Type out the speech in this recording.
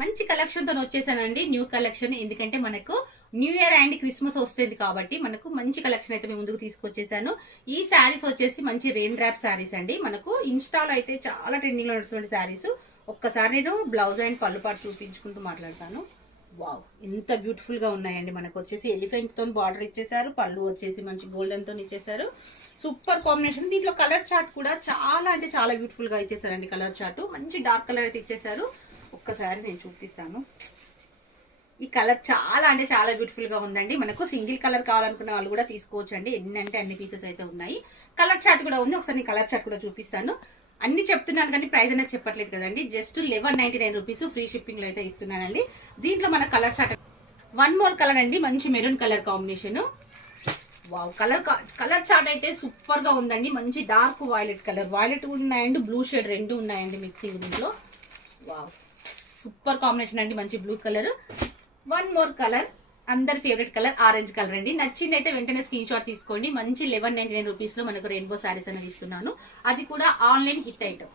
మంచి కలెక్షన్ తో వచ్చేసానండి, న్యూ కలెక్షన్. ఎందుకంటే మనకు న్యూ ఇయర్ అండ్ క్రిస్మస్ వస్తుంది కాబట్టి మనకు మంచి కలెక్షన్ అయితే ముందుకు తీసుకొచ్చేసాను. ఈ శారీస్ వచ్చేసి మంచి రెయిన్ డ్రాప్ శారీస్ అండి. మనకు ఇన్స్టాలో అయితే చాలా ట్రెండింగ్ లో నడుస్తున్న శారీస్. ఒక్కసారి నేను బ్లౌజ్ అండ్ పళ్ళు పాటు చూపించుకుంటూ మాట్లాడతాను. వావ్, ఎంత బ్యూటిఫుల్ గా ఉన్నాయండి. మనకు వచ్చేసి ఎలిఫెంట్ తో బార్డర్ ఇచ్చేసారు, పళ్ళు వచ్చేసి మంచి గోల్డెన్ తో ఇచ్చేసారు. Super combination. దీంట్లో కలర్ చార్ట్ కూడా చాలా అంటే చాలా బ్యూటిఫుల్ గా ఇచ్చేసారండి. కలర్ చార్ట్ మంచి డార్క్ కలర్ అయితే ఇచ్చేసారు. ఒక్కసారి నేను చూపిస్తాను. ఈ కలర్ చాలా అంటే చాలా బ్యూటిఫుల్ గా ఉందండి. మనకు సింగిల్ కలర్ కావాలనుకున్న వాళ్ళు కూడా తీసుకోవచ్చు అండి. ఎన్ని అంటే అన్ని పీసెస్ అయితే ఉన్నాయి. కలర్ చార్ట్ కూడా ఉంది. ఒకసారి నేను కలర్ చార్ట్ కూడా చూపిస్తాను. అన్ని చెప్తున్నాను కానీ ప్రైస్ అనేది చెప్పట్లేదు కదండి. జస్ట్ 1199 రూపీస్ ఫ్రీ షిప్పింగ్ లో అయితే ఇస్తున్నానండి. దీంట్లో మన colour chart one more colour అండి, మంచి maroon colour combination. Wow, colour chart అయితే సూపర్ గా ఉందండి. మంచి డార్క్ వైలెట్ కలర్, వైలెట్ ఉన్నాయండి, బ్లూ షేడ్ రెండు ఉన్నాయండి మిక్సింగ్ దీంట్లో. వావ్, సూపర్ కాంబినేషన్ అండి. మంచి blue colour. One more colour, అందరి ఫేవరెట్ కలర్ ఆరెంజ్ కలర్ అండి. నచ్చింది అయితే వెంటనే స్క్రీన్ షాట్ తీసుకోండి. మంచి 1199 రూపీస్ లో మనకు రెయిన్బో శారీస్ అనేది ఇస్తున్నాను. అది కూడా ఆన్లైన్ హిట్ ఐటమ్.